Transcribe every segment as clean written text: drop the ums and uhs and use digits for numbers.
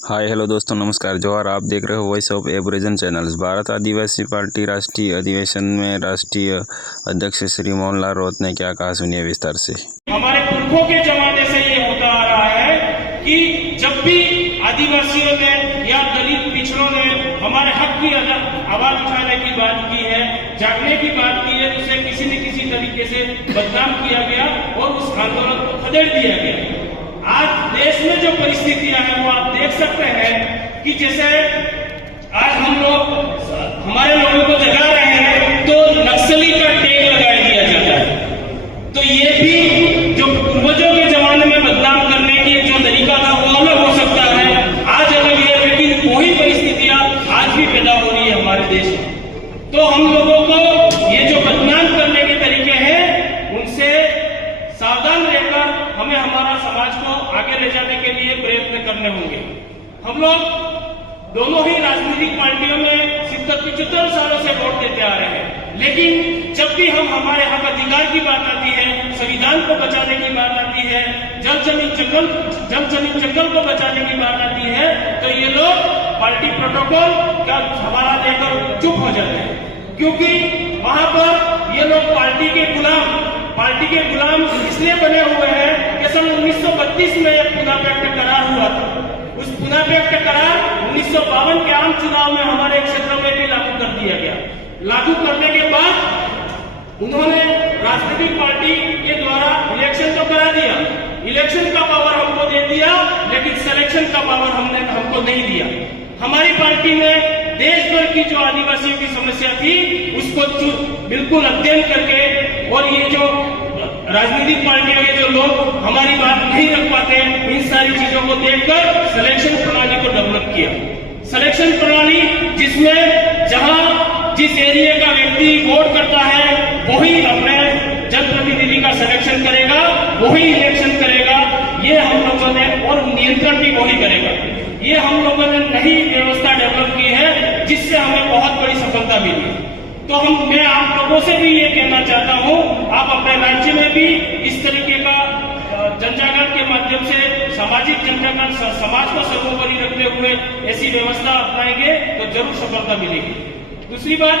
Hi hello दोस्तों, नमस्कार जोहार। आप देख रहे हो voice of aborigine channels. Bharat Adivasi party राष्ट्रीय अधिवेशन में राष्ट्रीय अध्यक्ष श्री मोहनलाल रौत ने क्या कहा, सुनिए विस्तार से। हमारे पुरखों के जमाने से ये होता आ रहा है कि जब भी आदिवासियों ने या दलित पिछड़ों ने हमारे हक की आवाज उठाने की बात की है, जागने की बात की है, उसे किसी न किसी तरीके से बदनाम किया गया और उस आंदोलन को खदेड़ दिया गया। आज देश में जो परिस्थितियां हैं वो आप देख सकते हैं कि जैसे आज हम लोग हमारे लोगों को जगा रहे हैं तो नक्सली का टैग लगा दिया जाता है। तो ये भी जो पूर्वजों के जमाने में बदनाम करने की जो तरीका था वो अलग हो सकता है, आज अलग है, लेकिन वही परिस्थितियां आज भी पैदा हो रही है हमारे देश में। तो हम लोगों को ये जो बदनाम करने के तरीके हैं उनसे सावधान रहकर हमें हमारा समाज को आगे ले जाने के लिए प्रयत्न करने होंगे। हम लोग दोनों ही राजनीतिक पार्टियों में 70-75 सालों से वोट देते आ रहे हैं, लेकिन जब भी हम हमारे हक अधिकार की बात आती है, संविधान को बचाने की बात आती है, जल जमीन जंगल को बचाने की बात आती है, तो ये लोग पार्टी प्रोटोकॉल का हवाला देकर चुप हो जाते हैं, क्योंकि वहां पर ये लोग पार्टी के गुलाम इसलिए बने हुए हैं कि सन 1932 में एक पुना पैक्ट करार हुआ था। उस पुना पैक्ट करार 1952 के आम चुनाव में हमारे क्षेत्र में भी लागू कर दिया गया। लागू करने के बाद उन्होंने राजनीतिक पार्टी के द्वारा इलेक्शन तो करा दिया, इलेक्शन का पावर हमको दे दिया, लेकिन सिलेक्शन का पावर हमको नहीं दिया। हमारी पार्टी ने देश भर की जो आदिवासियों की समस्या थी उसको बिल्कुल अध्ययन करके, और ये जो राजनीतिक पार्टियों के जो लोग हमारी बात नहीं रख पाते, इन सारी चीजों को देखकर सिलेक्शन प्रणाली को डेवलप किया। सिलेक्शन प्रणाली जिसमें जहां जिस एरिया का व्यक्ति वोट करता है वही अपने जनप्रतिनिधि का सिलेक्शन करेगा, वही इलेक्शन करेगा, ये हम लोगों ने, और नियंत्रण भी वही करेगा। ये हम लोगों ने नई व्यवस्था डेवलप की है जिससे हमें बहुत बड़ी सफलता मिली। तो मैं आप लोगों से भी ये कहना चाहता हूं, आप अपने राज्य में भी इस तरीके का जनजागरण के माध्यम से सामाजिक जनजागरण, समाज को सर्वोपरि रखते हुए ऐसी व्यवस्था अपनाएंगे तो जरूर सफलता मिलेगी। दूसरी बात,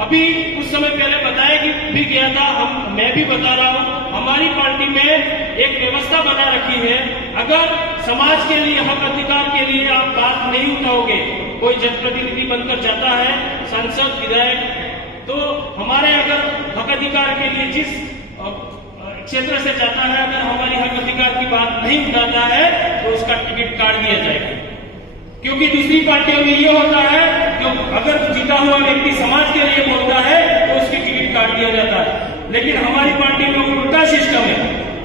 अभी कुछ समय पहले बताया कि भी गया था, मैं भी बता रहा हूं, हमारी पार्टी में एक व्यवस्था बना रखी है। अगर समाज के लिए, हक अधिकार के लिए आप बात नहीं उठाओगे, कोई जनप्रतिनिधि बनकर जाता है, सांसद, विधायक, तो हमारे अगर हक अधिकार के लिए जिस क्षेत्र से जाता है, अगर हमारी हक अधिकार की बात नहीं उठाता है तो उसका टिकट काट दिया जाएगा। क्योंकि दूसरी पार्टियों में ये होता है कि अगर जीता हुआ व्यक्ति समाज के लिए बोलता है तो उसकी टिकट काट दिया जाता है, लेकिन हमारी पार्टी में उल्टा सिस्टम है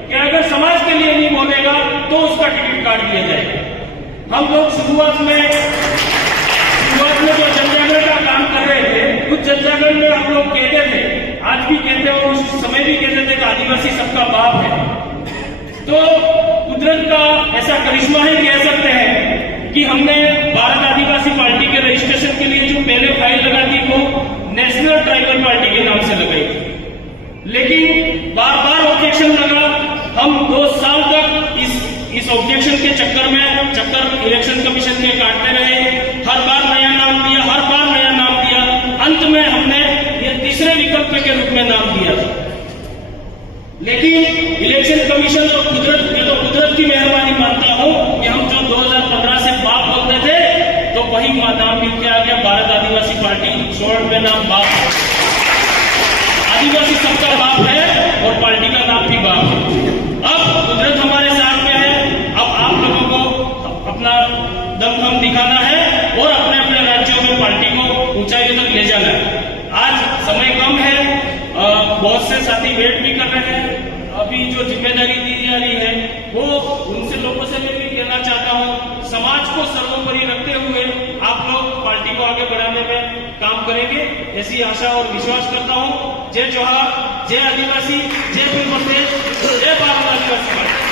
कि अगर समाज के लिए नहीं बोलेगा तो उसका टिकट काट दिया जाएगा। हम लोग शुरुआत में जो जनजागरण का काम कर रहे थे, उस जनजागरण में हम लोग कहते थे, आज भी कहते हैं और उस समय भी कहते थे कि आदिवासी सबका बाप है। तो कुदरत का ऐसा करिश्मा ही कह सकते हैं कि हमने भारत आदिवासी पार्टी के रजिस्ट्रेशन के लिए जो पहले फाइल लगा दी वो नेशनल ट्राइबल पार्टी के नाम से लगाई, लेकिन बार बार ऑब्जेक्शन लगा। हम 2 साल तक इस ऑब्जेक्शन के चक्कर इलेक्शन कमीशन के काटते रहे, हर बार नया नाम दिया, हर बार नया नाम दिया, अंत में हमने ये तीसरे विकल्प के रूप में नाम दिया था। लेकिन इलेक्शन कमीशन तो कुदरत की मेहरबानी मानता हूं कि हम जो 2015 से बाप बोलते थे तो वही नाम मिल के आ गया, भारत आदिवासी पार्टी, शॉर्ट में नाम बाप। आदिवासी सबका बाप है और पार्टी का नाम भी बाप है। अब कुदरत हमारे साथ में है, अब आप लोगों को अपना दमखम दिखाना है और अपने अपने राज्यों में पार्टी को ऊंचाइयों तक ले जाना है। आज समय कम है, बहुत से साथी वेट भी कर रहे हैं, अभी जो जिम्मेदारी दी जा रही है वो उनसे लोगों से मैं भी कहना चाहता हूं, समाज को सर्वोपरि रखते हुए आप लोग पार्टी को आगे बढ़ाने में काम करेंगे, ऐसी आशा और विश्वास करता हूं। जय जोहार, जय आदिवासी, जय पूर्व प्रदेश, जय भारत आदिवासी पार्टी।